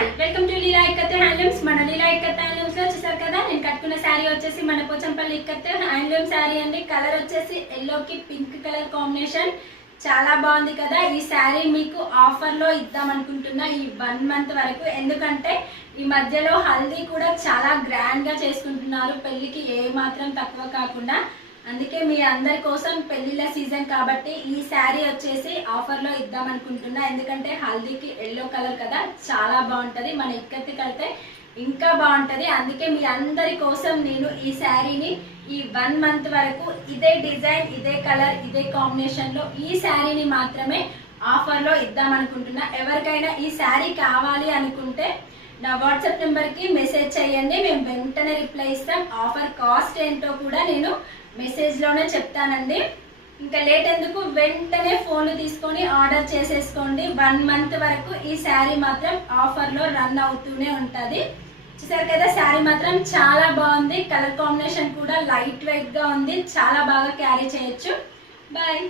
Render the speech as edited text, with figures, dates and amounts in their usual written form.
Hi welcome to Leela ikat handlooms. మన లీలా ikat handlooms లో చూసారు కదా, నేను కట్టుకున్న శారీ వచ్చేసి మన పోచంపల్లి ఇక్కత్ హ్యాండ్లూమ్ శారీ అండి. కలర్ వచ్చేసి ఎల్లోకి పింక్ కలర్ కాంబినేషన్, చాలా బాగుంది కదా. ఈ శారీ మీకు ఆఫర్ లో ఇద్దాం అనుకుంటున్నా ఈ 1 మంత్ వరకు. ఎందుకంటే ఈ మధ్యలో హల్దీ కూడా చాలా గ్రాండ్ గా చేసుకుంటున్నారు, పెళ్లికి ఏ మాత్రం తక్కువ కాకుండా. అందుకే మీ అందరి కోసం పెళ్లిళ్ళ సీజన్ కాబట్టి ఈ శారీ వచ్చేసి ఆఫర్ లో ఇద్దాం అనుకుంటున్నా. ఎందుకంటే హల్దీకి ఎల్లో కలర్ కదా, చాలా బాగుంటది. మన ఇక్కత్తి కడితే ఇంకా బాగుంటది. అందుకే మీ అందరి కోసం నేను ఈ శారీని ఈ 1 మంత్ వరకు ఇదే డిజైన్, ఇదే కలర్, ఇదే కాంబినేషన్ లో ఈ శారీని మాత్రమే ఆఫర్ లో ఇద్దాం అనుకుంటున్నా. ఎవరికైనా ఈ శారీ కావాలి అనుకుంటే నా వాట్సాప్ నెంబర్ కి మెసేజ్ చేయండి, మేము వెంటనే రిప్లై ఇస్తాం. ఆఫర్ కాస్ట్ ఏంటో కూడా నేను మెసేజ్ లోనే చెప్తానండి. ఇంకా లేట్ ఎందుకు, వెంటనే ఫోన్లు తీసుకొని ఆర్డర్ చేసేసుకోండి. 1 మంత్ వరకు ఈ శారీ మాత్రం ఆఫర్ లో రన్ అవుతూనే ఉంటుంది. చూసారు కదా, శారీ మాత్రం చాలా బాగుంది. కలర్ కాంబినేషన్ కూడా లైట్ వెయిట్ గా ఉంది, చాలా బాగా క్యారీ చేయొచ్చు. బాయ్.